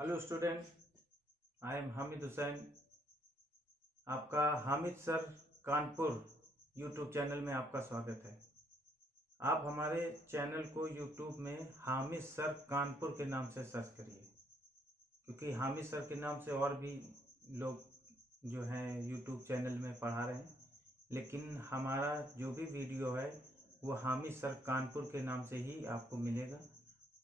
Hello student, I am Hamid Hussain. आपका Hamid sir Kanpur YouTube channel में आपका स्वागत है। आप हमारे चैनल को यूट्यूब में हामिद सर कानपुर के नाम से सर्च करिए, क्योंकि हामिद सर के नाम से और भी लोग जो हैं यूट्यूब चैनल में पढ़ा रहे हैं, लेकिन हमारा जो भी वीडियो है वो हामिद सर कानपुर के नाम से ही आपको मिलेगा।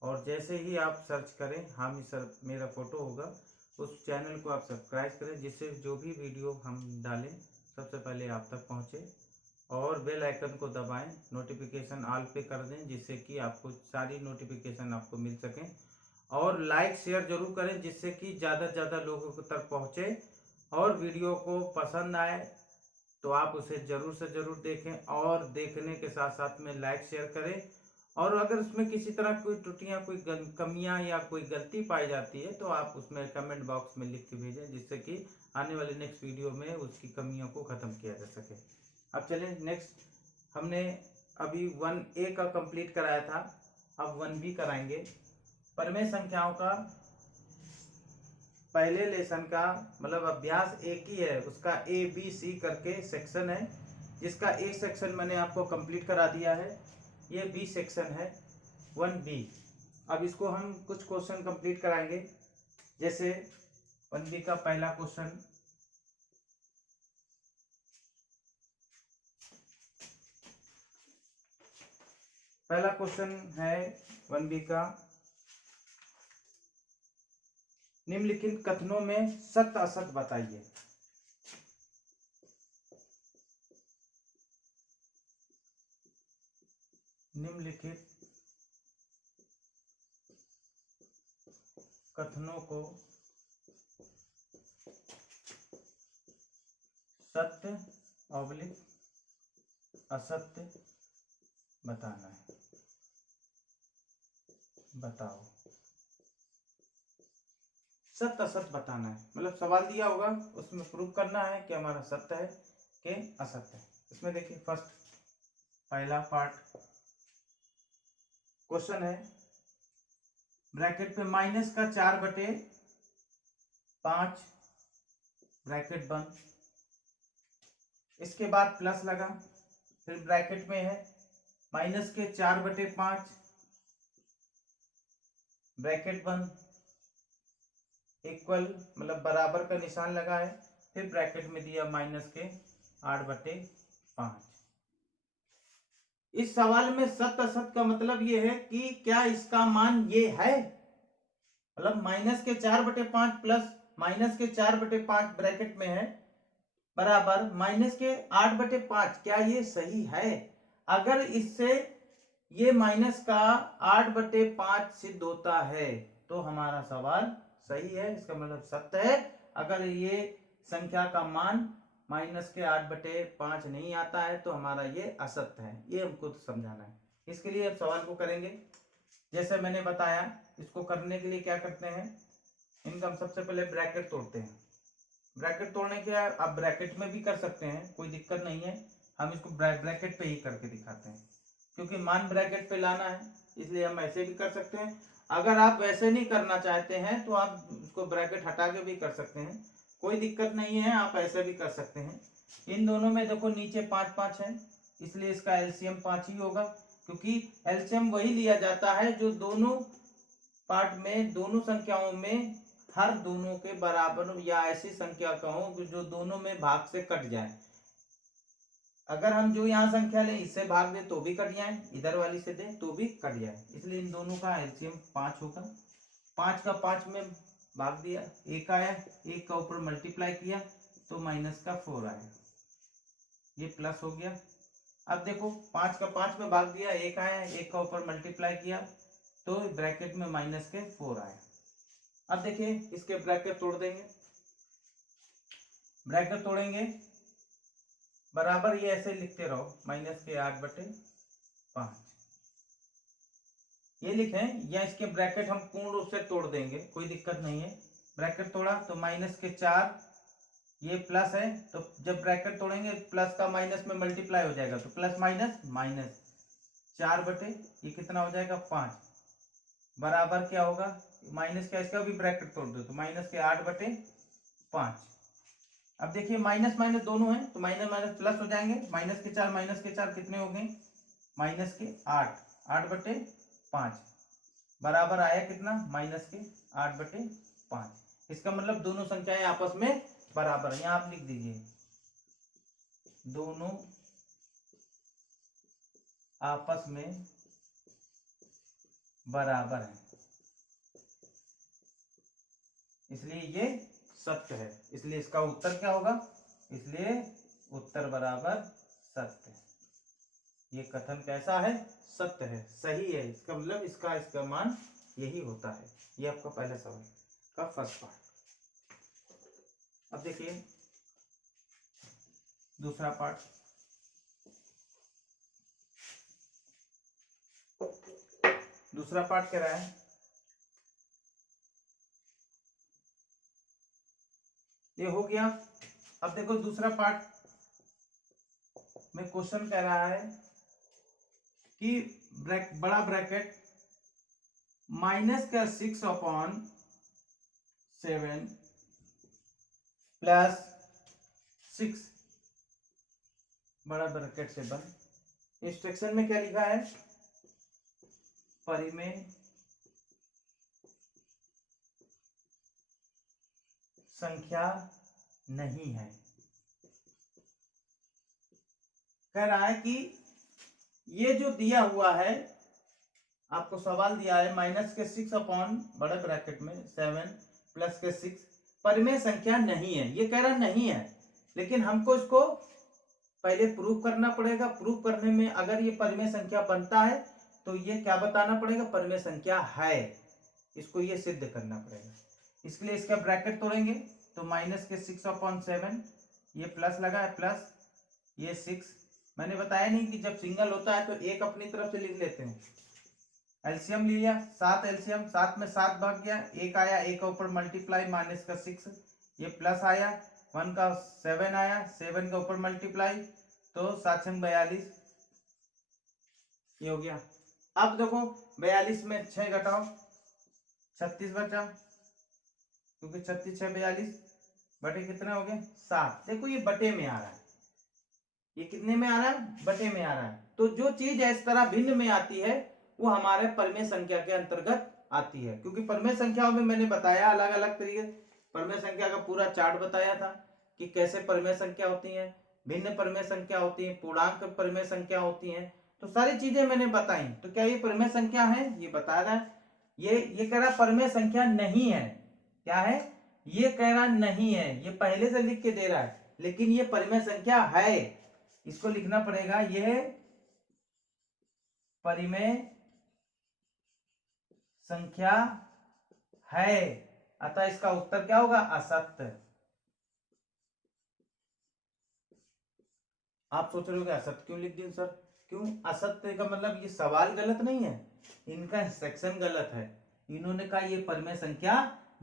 और जैसे ही आप सर्च करें हामिद सर मेरा फ़ोटो होगा, उस चैनल को आप सब्सक्राइब करें, जिससे जो भी वीडियो हम डालें सबसे पहले आप तक पहुंचे। और बेल आइकन को दबाएं, नोटिफिकेशन ऑल पे कर दें, जिससे कि आपको सारी नोटिफिकेशन आपको मिल सकें। और लाइक शेयर जरूर करें, जिससे कि ज़्यादा से ज़्यादा लोगों तक पहुँचे। और वीडियो को पसंद आए तो आप उसे ज़रूर से ज़रूर देखें, और देखने के साथ साथ में लाइक शेयर करें। और अगर उसमें किसी तरह कोई त्रुटियां, कोई कमियां या कोई गलती पाई जाती है तो आप उसमें कमेंट बॉक्स में लिख के भेजें, जिससे कि आने वाले नेक्स्ट वीडियो में उसकी कमियों को ख़त्म किया जा सके। अब चलें नेक्स्ट। हमने अभी 1A का कंप्लीट कराया था, अब 1B कराएंगे। परिमेय संख्याओं का पहले लेसन का मतलब अभ्यास एक ही है, उसका ABC करके सेक्शन है, जिसका A सेक्शन मैंने आपको कंप्लीट करा दिया है। ये B सेक्शन है 1B। अब इसको हम कुछ क्वेश्चन कंप्लीट कराएंगे। जैसे 1B का पहला क्वेश्चन, है 1B का, निम्नलिखित कथनों में सत्य असत्य बताइए। निम्नलिखित कथनों को सत्य ऑब्लिक असत्य बताना है। बताओ। सत्य असत्य बताना है, मतलब सवाल दिया होगा, उसमें प्रूव करना है कि हमारा सत्य है कि असत्य है। इसमें देखिए फर्स्ट पहला पार्ट क्वेश्चन है, ब्रैकेट पे माइनस का 4/5 ब्रैकेट बंद, इसके बाद प्लस लगा, फिर ब्रैकेट में है माइनस के 4/5 ब्रैकेट बंद इक्वल मतलब बराबर का निशान लगा है, फिर ब्रैकेट में दिया माइनस के 8/5। इस सवाल में सत्य असत्य का मतलब ये है कि क्या इसका मान ये है, मतलब माइनस के 4/5 प्लस माइनस के 4/5 ब्रैकेट में है बराबर माइनस के 8/5, क्या ये सही है? अगर इससे ये माइनस का 8/5 सिद्ध होता है तो हमारा सवाल सही है, इसका मतलब सत्य है। अगर ये संख्या का मान माइनस के 8/5 नहीं आता है तो हमारा ये असत्य है। ये हमको समझाना है। इसके लिए अब सवाल को करेंगे जैसे मैंने बताया। इसको करने के लिए क्या करते हैं, इनका हम सबसे पहले ब्रैकेट तोड़ते हैं। ब्रैकेट तोड़ने के आप ब्रैकेट में भी कर सकते हैं, कोई दिक्कत नहीं है। हम इसको ब्रैकेट पे ही करके दिखाते हैं, क्योंकि मान ब्रैकेट पे लाना है, इसलिए हम ऐसे भी कर सकते हैं। अगर आप वैसे नहीं करना चाहते हैं तो आप उसको ब्रैकेट हटा के भी कर सकते हैं, कोई दिक्कत नहीं है, आप ऐसे भी कर सकते हैं। इन दोनों में देखो नीचे 5 है, इसलिए इसका एलसीएम 5 ही होगा, क्योंकि एलसीएम वही लिया जाता है जो दोनों पार्ट में, दोनों संख्याओं में हर दोनों के बराबर या ऐसी संख्या का हो जो दोनों में भाग से कट जाए। अगर हम जो यहाँ संख्या लें इससे भाग दे तो भी कट जाए, इधर वाली से दें तो भी कट जाए, इसलिए इन दोनों का एलसीएम 5 होगा। 5 का 5 में भाग दिया, 1 आया, 1 का ऊपर मल्टीप्लाई किया तो माइनस का 4 आया, ये प्लस हो गया। अब देखो 5 का 5 में भाग दिया, 1 आया, 1 का ऊपर मल्टीप्लाई किया तो ब्रैकेट में माइनस के 4 आया। अब देखिए इसके ब्रैकेट तोड़ देंगे, ब्रैकेट तोड़ेंगे बराबर ये ऐसे लिखते रहो, माइनस के 8/5 ये लिखें, या इसके ब्रैकेट हम पूर्ण रूप से तोड़ देंगे, कोई दिक्कत नहीं है। ब्रैकेट तोड़ा तो माइनस के 4, ये प्लस है तो जब ब्रैकेट तोड़ेंगे प्लस का माइनस में मल्टीप्लाई हो जाएगा तो प्लस माइनस माइनस 4 बटे ये कितना हो जाएगा 5, बराबर क्या होगा, माइनस क्या, इसका भी ब्रैकेट तोड़ दो तो माइनस के 8/5। अब देखिए माइनस माइनस दोनों है तो माइनस माइनस प्लस हो जाएंगे, माइनस के 4 कितने हो गए, माइनस के 8, 8/5 बराबर आया कितना, माइनस के 8/5। इसका मतलब दोनों संख्याएं आपस में बराबर है। यहां आप लिख दीजिए दोनों आपस में बराबर है, इसलिए ये सत्य है, इसलिए इसका उत्तर क्या होगा, इसलिए उत्तर बराबर सत्य। ये कथन कैसा है, सत्य है, सही है, इसका मतलब इसका मान यही होता है। ये आपका पहला सवाल का फर्स्ट पार्ट। अब देखिए दूसरा पार्ट। दूसरा पार्ट कह रहा है ये हो गया। अब देखो दूसरा पार्ट में क्वेश्चन कह रहा है कि बड़ा ब्रैकेट -6/7 +6 बड़ा ब्रैकेट से बन। इंस्ट्रक्शन में क्या लिखा है, परिमेय संख्या नहीं है। कह रहा है कि ये जो दिया हुआ है, आपको सवाल दिया है -6 अपॉन बड़े ब्रैकेट में 7 +6 परिमेय संख्या नहीं है। ये कह रहा नहीं है, लेकिन हमको इसको पहले प्रूव करना पड़ेगा। प्रूव करने में अगर ये परिमेय संख्या बनता है तो ये क्या बताना पड़ेगा, परिमेय संख्या है, इसको ये सिद्ध करना पड़ेगा। इसके लिए इसका ब्रैकेट तोड़ेंगे तो -6/7 ये प्लस लगा है, प्लस ये 6। मैंने बताया नहीं कि जब सिंगल होता है तो एक अपनी तरफ से लिख लेते हैं, एलसीएम लिया 7, एलसीएम 7 में 7 भाग गया, एक आया, एक का ऊपर मल्टीप्लाई -6 ये प्लस आया, 1 का 7 आया, 7 का ऊपर मल्टीप्लाई तो 7 42 ये हो गया। अब देखो 42 में 6 घटाओ 36 बचा, क्योंकि 36 6 42 बटे कितना हो गया 7। देखो ये बटे में आ रहा है, ये कितने में आ रहा है, बटे में आ रहा है। तो जो चीज इस तरह भिन्न में आती है वो हमारे परिमेय संख्या के अंतर्गत आती है, क्योंकि परिमेय संख्याओं में मैंने बताया अलग अलग तरीके, परिमेय संख्या का पूरा चार्ट बताया था कि कैसे परिमेय संख्या होती है, भिन्न परिमेय संख्या होती है, पूर्णांक परिमेय संख्या होती है, तो सारी चीजें मैंने बताई। तो क्या ये परिमेय संख्या है, ये बता रहा है। ये कह रहा परिमेय संख्या नहीं है, क्या है, ये कह रहा नहीं है, ये पहले से लिख के दे रहा है, लेकिन ये परिमेय संख्या है, इसको लिखना पड़ेगा, ये परिमेय संख्या है, अतः इसका उत्तर क्या होगा, असत्य। आप सोच रहे हो कि असत्य क्यों लिख दिया सर, क्यों असत्य का मतलब ये सवाल गलत नहीं है, इनका इंस्ट्रक्शन गलत है। इन्होंने कहा ये परिमेय संख्या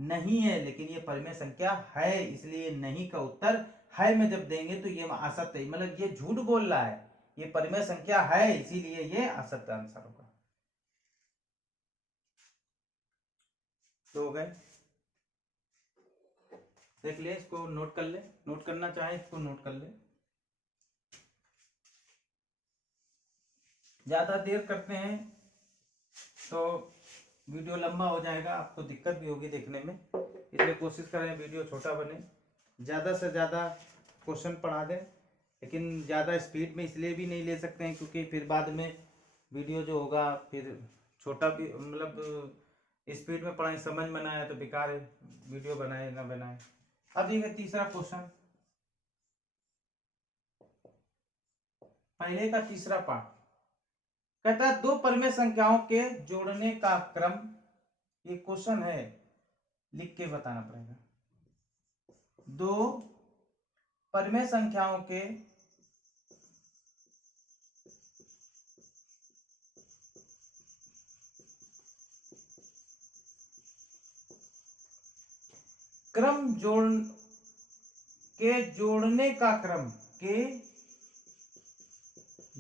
नहीं है, लेकिन ये परिमेय संख्या है, इसलिए नहीं का उत्तर है में जब देंगे तो ये असत्य, मतलब ये झूठ बोल रहा है, ये परिमेय संख्या है, इसीलिए ये असत्य आंसर होगा। तो हो गए, देख ले, इसको नोट कर ले, नोट करना चाहे इसको नोट कर ले। ज्यादा देर करते हैं तो वीडियो लंबा हो जाएगा, आपको दिक्कत भी होगी देखने में, इसलिए कोशिश करें वीडियो छोटा बने, ज़्यादा से ज़्यादा क्वेश्चन पढ़ा दें, लेकिन ज़्यादा स्पीड में इसलिए भी नहीं ले सकते हैं क्योंकि फिर बाद में वीडियो जो होगा फिर छोटा भी, मतलब स्पीड में पढ़ाई समझ में ना आए तो बेकार है, वीडियो बनाए ना बनाए। अब देखिए तीसरा क्वेश्चन, पहले का तीसरा पार्ट कहता है दो परिमेय संख्याओं के जोड़ने का क्रम, ये क्वेश्चन है, लिख के बताना पड़ेगा। दो परिमेय संख्याओं के क्रम जोड़ने का क्रम के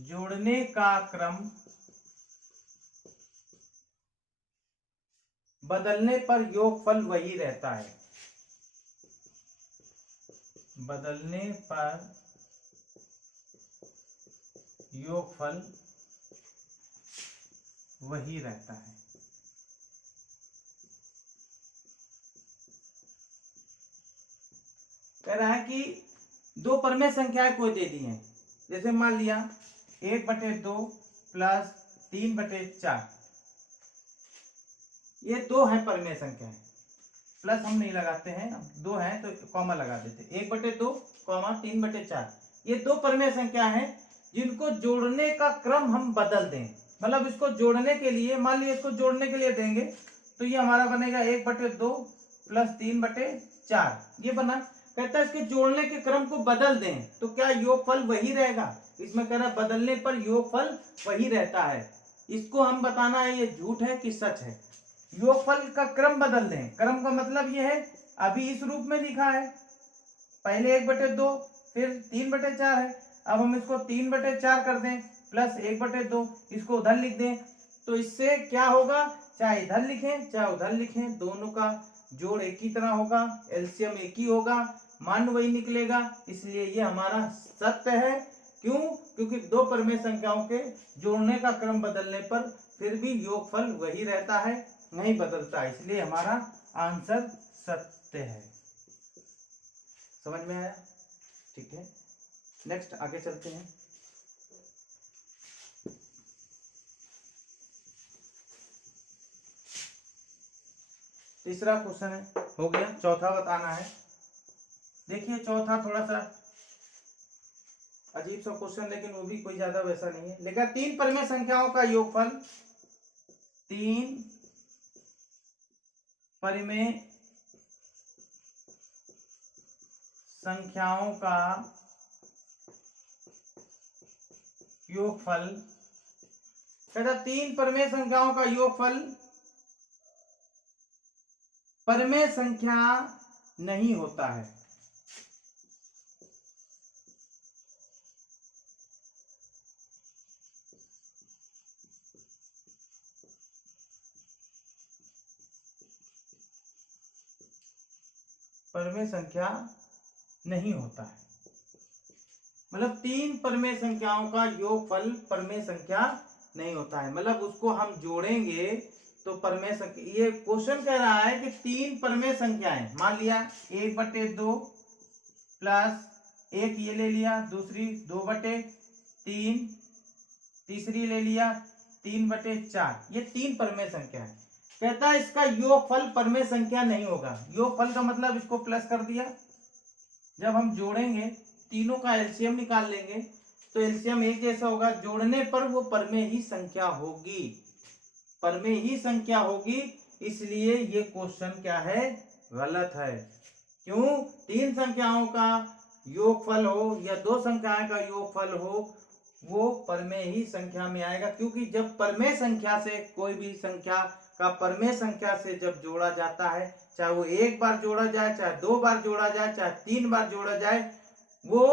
जोड़ने का क्रम बदलने पर योगफल वही रहता है, बदलने पर योगफल वही रहता है। कह रहा है कि दो परमेय संख्याएं कोई दे दी हैं, जैसे मान लिया 1/2 प्लस 3/4, ये दो है परमेय संख्याएं, प्लस हम नहीं लगाते हैं, अब दो हैं तो कॉमा लगा देते, 1/2 कॉमा 3/4, ये दो परमेय संख्या हैं जिनको जोड़ने का क्रम हम बदल दें। मतलब इसको जोड़ने के लिए, मान लिया इसको जोड़ने के लिए देंगे तो ये हमारा बनेगा 1/2 प्लस 3/4, ये बना। कहता है इसके जोड़ने के क्रम को बदल दें तो क्या योगफल वही रहेगा? इसमें कह रहा है बदलने पर योगफल वही रहता है। इसको हम बताना है ये झूठ है कि सच है। योगफल का क्रम बदल दें, क्रम का मतलब ये है अभी इस रूप में लिखा है, पहले 1/2 फिर 3/4 है, अब हम इसको 3/4 कर दें प्लस 1/2, इसको उधर लिख दें तो इससे क्या होगा, चाहे इधर लिखें चाहे उधर लिखें, दोनों का जोड़ एक ही तरह होगा, एलसीएम एक ही होगा, मान वही निकलेगा। इसलिए ये हमारा सत्य है। क्यों? क्योंकि दो परमेय संख्याओं के जोड़ने का क्रम बदलने पर फिर भी योगफल वही रहता है, नहीं बदलता, इसलिए हमारा आंसर सत्य है। समझ में आया? ठीक है, नेक्स्ट आगे चलते हैं। तीसरा क्वेश्चन है, हो गया। चौथा बताना है। देखिए चौथा थोड़ा सा अजीब सा क्वेश्चन, लेकिन वो भी कोई ज्यादा वैसा नहीं है। लेकिन तीन परमेय संख्याओं का योगफल, तीन परमेय संख्याओं का योगफल, कहता तीन परमेय संख्याओं का योगफल परमेय संख्या नहीं होता है। परमेय संख्या नहीं होता है, मतलब तीन परमेय संख्याओं का योगफल परमेय संख्या नहीं होता है। मतलब उसको हम जोड़ेंगे तो परमेय संख्या, ये क्वेश्चन कह रहा है कि तीन परमेय संख्याएं, मान लिया 1/2 प्लस एक ये ले लिया, दूसरी 2/3, तीसरी ले लिया 3/4, ये तीन परमेय संख्या है। कहता है इसका योगफल परमेय संख्या नहीं होगा। योगफल का मतलब इसको प्लस कर दिया, जब हम जोड़ेंगे तीनों का एलसीएम निकाल लेंगे तो एलसीएम एक जैसा होगा, जोड़ने पर वो परमेय ही संख्या होगी, परमेय ही संख्या होगी। इसलिए ये क्वेश्चन क्या है, गलत है। क्यों? तीन संख्याओं का योगफल हो या दो संख्याओं का योगफल हो, वो परमेय ही संख्या में आएगा। क्योंकि जब परमेय संख्या से कोई भी संख्या का परमेय संख्या से जब जोड़ा जाता है, चाहे वो एक बार जोड़ा जाए, चाहे दो बार जोड़ा जाए, चाहे तीन बार जोड़ा जाए, वो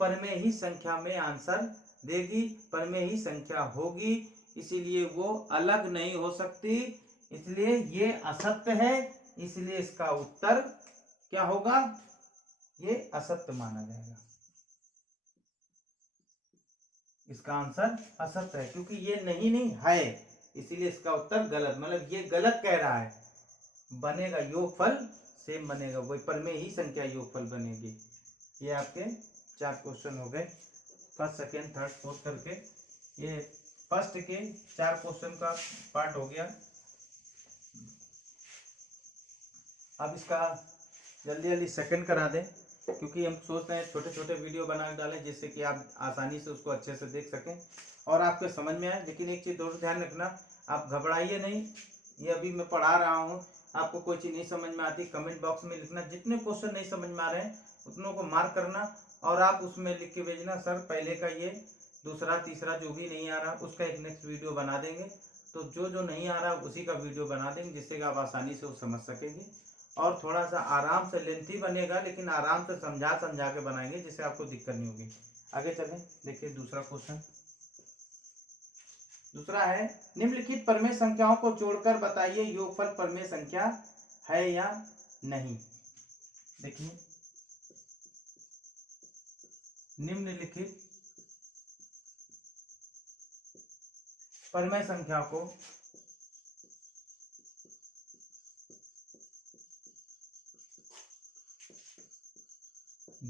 परमेय ही संख्या में आंसर देगी, परमेय ही संख्या होगी। इसीलिए वो अलग नहीं हो सकती, इसलिए ये असत्य है। इसलिए इसका उत्तर क्या होगा, ये असत्य माना जाएगा। इसका आंसर असत्य है, क्योंकि ये नहीं है, इसीलिए इसका उत्तर गलत, मतलब ये गलत कह रहा है। बनेगा योगफल सेम बनेगा, वही परमेय ही संख्या योगफल बनेगी। ये आपके 4 क्वेश्चन हो गए, फर्स्ट सेकेंड थर्ड फोर्थ करके। ये फर्स्ट के 4 क्वेश्चन का पार्ट हो गया। अब इसका जल्दी जल्दी सेकंड करा दें, क्योंकि हम सोचते हैं छोटे छोटे वीडियो बना के डालें जिससे कि आप आसानी से उसको अच्छे से देख सकें और आपके समझ में आए। लेकिन एक चीज़ जरूर ध्यान रखना, आप घबराइए नहीं, ये अभी मैं पढ़ा रहा हूँ, आपको कोई चीज़ नहीं समझ में आती कमेंट बॉक्स में लिखना, जितने क्वेश्चन नहीं समझ में आ रहे हैं उतनों को मार्क करना और आप उसमें लिख के भेजना, सर पहले का ये, दूसरा तीसरा जो भी नहीं आ रहा उसका एक नेक्स्ट वीडियो बना देंगे। तो जो नहीं आ रहा उसी का वीडियो बना देंगे, जिससे कि आप आसानी से वो समझ सकेंगे। और थोड़ा सा आराम से लेंथी बनेगा, लेकिन आराम से समझा के बनाएंगे जिससे आपको दिक्कत नहीं होगी। आगे चलें, देखिए दूसरा क्वेश्चन। दूसरा है निम्नलिखित परमेय संख्याओं को जोड़कर बताइए योगफल परमेय संख्या है या नहीं। देखिए निम्नलिखित परमेय संख्या को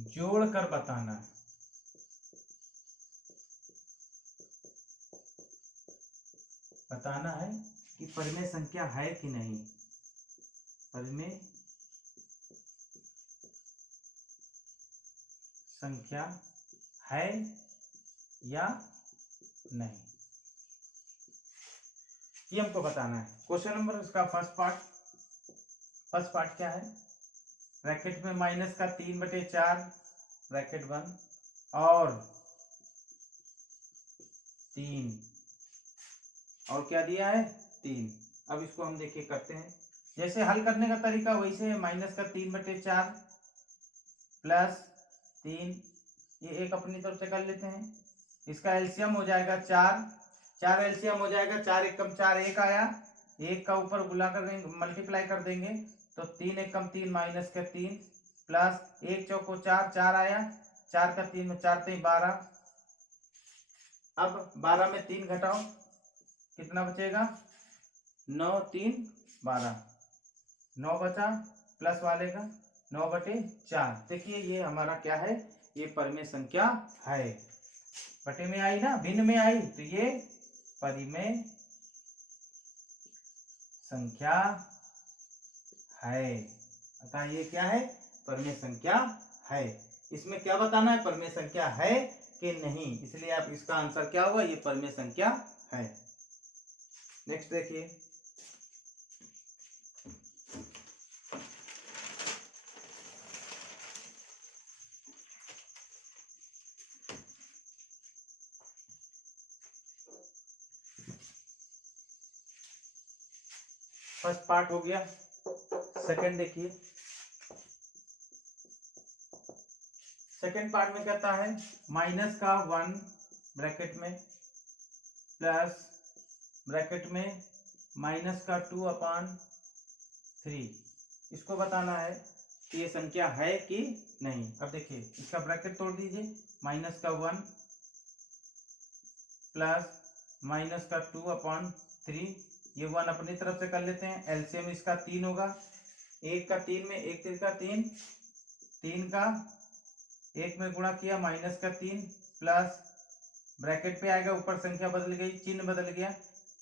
जोड़कर बताना है। बताना है कि परमेय संख्या है कि नहीं, परमेय संख्या है या नहीं, ये हमको बताना है। क्वेश्चन नंबर इसका फर्स्ट पार्ट क्या है, ब्रैकेट में माइनस का 3/4 ब्रैकेट 1 और 3 और क्या दिया है 3। अब इसको हम देखिए करते हैं, जैसे हल करने का तरीका वैसे है। माइनस का 3/4 प्लस 3, ये एक अपनी तरफ से कर लेते हैं। इसका एलसीएम हो जाएगा 4 एलसीएम हो जाएगा 4 एकम 4 1 आया, 1 का ऊपर गुला कर देंगे, मल्टीप्लाई कर देंगे तो 3 एकम 3 माइनस का 3 प्लस 1 चौको 4 आया, 4 का 3 में 4 3 12। अब 12 में 3 घटाओ कितना बचेगा 9 3 12, 9 बचा प्लस वाले का 9/4। देखिए ये हमारा क्या है, ये परमेय संख्या है। बटे में आई ना, भिन्न में आई, तो ये परिमेय संख्या है। अतः ये क्या है, परमेय संख्या है। इसमें क्या बताना है, परमेय संख्या है कि नहीं, इसलिए आप इसका आंसर क्या होगा, ये परमेय संख्या है। नेक्स्ट देखिए, फर्स्ट पार्ट हो गया। सेकंड देखिए, सेकंड पार्ट में कहता है माइनस का 1 ब्रैकेट में प्लस ब्रैकेट में माइनस का 2/3। इसको बताना है कि ये संख्या है कि नहीं। अब देखिए इसका ब्रैकेट तोड़ दीजिए, माइनस का 1 प्लस माइनस का 2/3, ये 1 अपनी तरफ से कर लेते हैं। एलसीएम इसका 3 होगा, 1 का 3 में 1 3 का 3, 3 का 1 में गुणा किया माइनस का 3 प्लस ब्रैकेट पे आएगा, ऊपर संख्या बदल गई, चिन्ह बदल गया,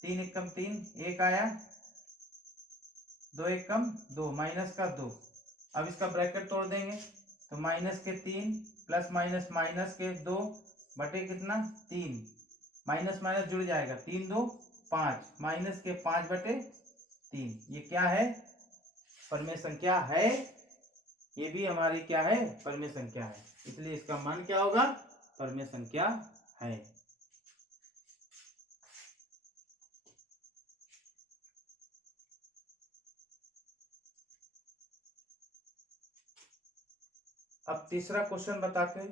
3 एकम 3 1 आया, 2 एकम 2 माइनस का 2। अब इसका ब्रैकेट तोड़ देंगे तो माइनस के 3 प्लस माइनस माइनस के 2 बटे कितना 3, माइनस माइनस जुड़ जाएगा, 3 2 5 माइनस के 5/3। ये क्या है, परमेय संख्या है। ये भी हमारी क्या है, परमेय संख्या है, इसलिए इसका मान क्या होगा, परमेय संख्या है। अब तीसरा क्वेश्चन बताते हैं,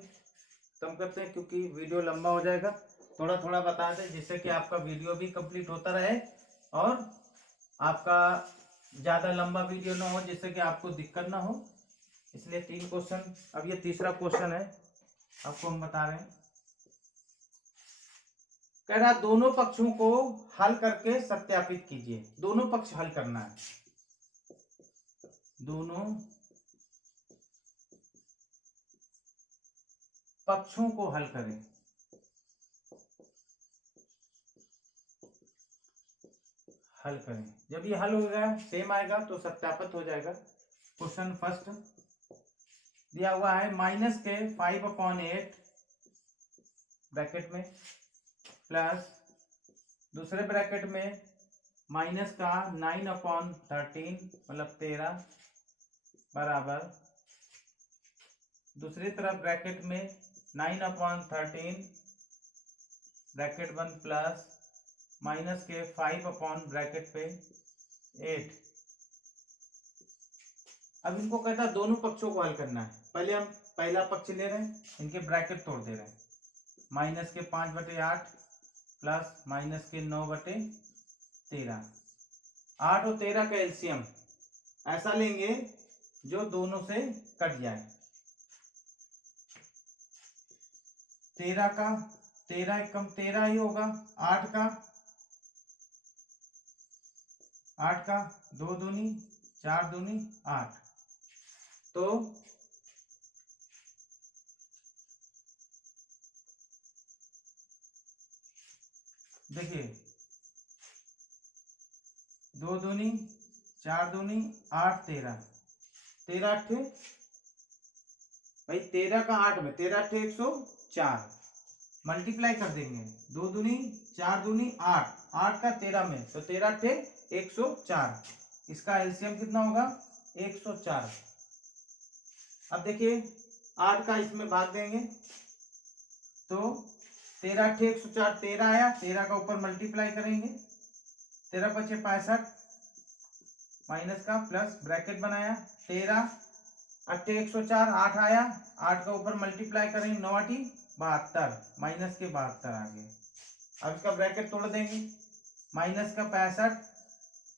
कम करते हैं क्योंकि वीडियो लंबा हो जाएगा। थोड़ा थोड़ा बता दें जिससे कि आपका वीडियो भी कंप्लीट होता रहे और आपका ज्यादा लंबा वीडियो ना हो, जिससे कि आपको दिक्कत ना हो। इसलिए 3 क्वेश्चन, अब ये तीसरा क्वेश्चन है आपको हम बता रहे हैं। कह रहा दोनों पक्षों को हल करके सत्यापित कीजिए। दोनों पक्ष हल करना है, दोनों पक्षों को हल करें। हल करें, जब ये हल हो गया सेम आएगा तो सत्यापित हो जाएगा। क्वेश्चन फर्स्ट दिया हुआ है माइनस के 5/8 ब्रैकेट में प्लस दूसरे ब्रैकेट में माइनस का 9/13 मतलब 13 बराबर दूसरी तरफ ब्रैकेट में 9/13 ब्रैकेट 1 प्लस माइनस के 5 ब्रैकेट पे 8। अब इनको कहता है दोनों पक्षों को हल करना है। पहले हम पहला पक्ष ले रहे हैं, इनके ब्रैकेट तोड़ दे रहे हैं। माइनस के 5/8 प्लस माइनस के 9/13। 8 और 13 का एलसीएम ऐसा लेंगे जो दोनों से कट जाए। 13 का 13 एकम 13 ही होगा। 8 का 2 दूनी 4 दूनी 8। तो देखिए 2 दूनी 4 दूनी 8 13 13 8 भाई 13 का 8 में 13 8 104 मल्टीप्लाई कर देंगे। 2 दूनी 4 दूनी 8 8 का 13 में तो 13 8 104। इसका एलसीएम कितना होगा 104। अब देखिए 8 का इसमें भाग देंगे तो 13 8 104 13 आया। 13 का ऊपर मल्टीप्लाई करेंगे। 13 5 65 माइनस का प्लस ब्रैकेट बनाया। 13 8 104 8 आया। 8 का ऊपर मल्टीप्लाई करेंगे। 9 8 72 माइनस के 72 आ गए। अब इसका ब्रैकेट तोड़ देंगे। माइनस का 65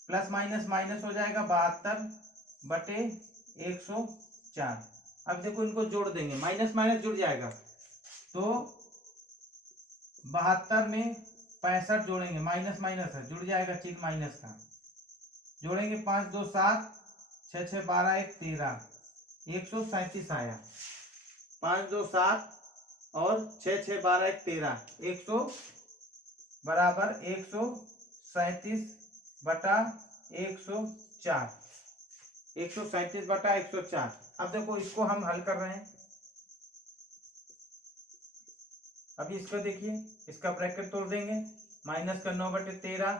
प्लस माइनस माइनस हो जाएगा 72/104। अब देखो इनको जोड़ देंगे। माइनस माइनस जुड़ जाएगा तो 72 में 65 जोड़ेंगे। माइनस माइनस है जुड़ जाएगा चिन्ह माइनस का। जोड़ेंगे 5 2 7 6 6 12 1 13 137 आया। 5 2 7 और 6 6 12 1 13 100 बराबर 137/104 137/104। अब देखो इसको हम हल कर रहे हैं। अभी इसको देखिए इसका ब्रैकेट तोड़ देंगे। माइनस का 9/13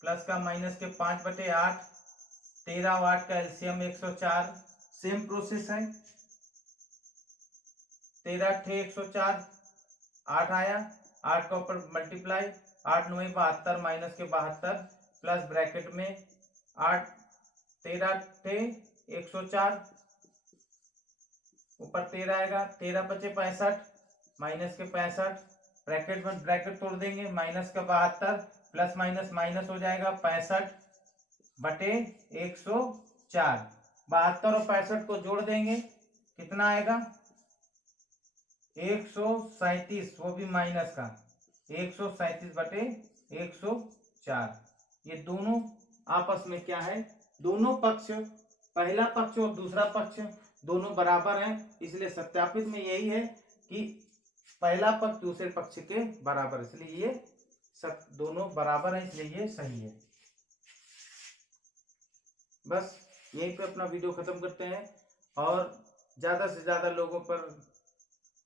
प्लस का माइनस के 5/8 13 और 8 का एलसीएम 104। सेम प्रोसेस है। 13 8 104 8 आया। 8 का ऊपर मल्टीप्लाई 8 9 72 माइनस के 72 प्लस ब्रैकेट में 8 13 8 104 ऊपर 13 आएगा। 13 5 65 माइनस के 65 ब्रैकेट में ब्रैकेट तोड़ देंगे। माइनस का 72 प्लस माइनस माइनस हो जाएगा 65/104। 72 और 65 को जोड़ देंगे कितना आएगा 137 वो भी माइनस का 137/104। ये दोनों आपस में क्या है दोनों पक्ष पहला पक्ष और दूसरा पक्ष दोनों बराबर हैं। इसलिए सत्यापित में यही है कि पहला पक्ष दूसरे पक्ष के बराबर, इसलिए ये सब दोनों बराबर हैं, इसलिए ये सही है। बस यहीं पे अपना वीडियो खत्म करते हैं और ज्यादा से ज्यादा लोगों पर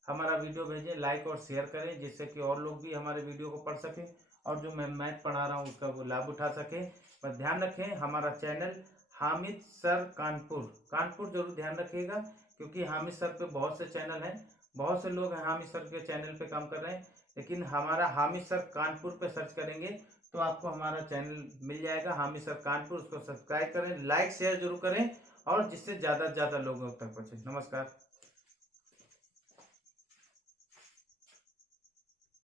हमारा वीडियो भेजें, लाइक और शेयर करें जिससे कि और लोग भी हमारे वीडियो को पढ़ सकें और जो मैं मैथ पढ़ा रहा हूँ उसका वो लाभ उठा सके। पर ध्यान रखें हमारा चैनल हामिद सर कानपुर जरूर ध्यान रखिएगा क्योंकि हामिद सर पे बहुत से चैनल हैं, बहुत से लोग हैं हामिद सर के चैनल पे काम कर रहे हैं, लेकिन हमारा हामिद सर कानपुर पे सर्च करेंगे तो आपको हमारा चैनल मिल जाएगा हामिद सर कानपुर। उसको सब्सक्राइब करें, लाइक शेयर जरूर करें और जिससे ज्यादा से ज्यादा लोगों तक पहुंचे। नमस्कार।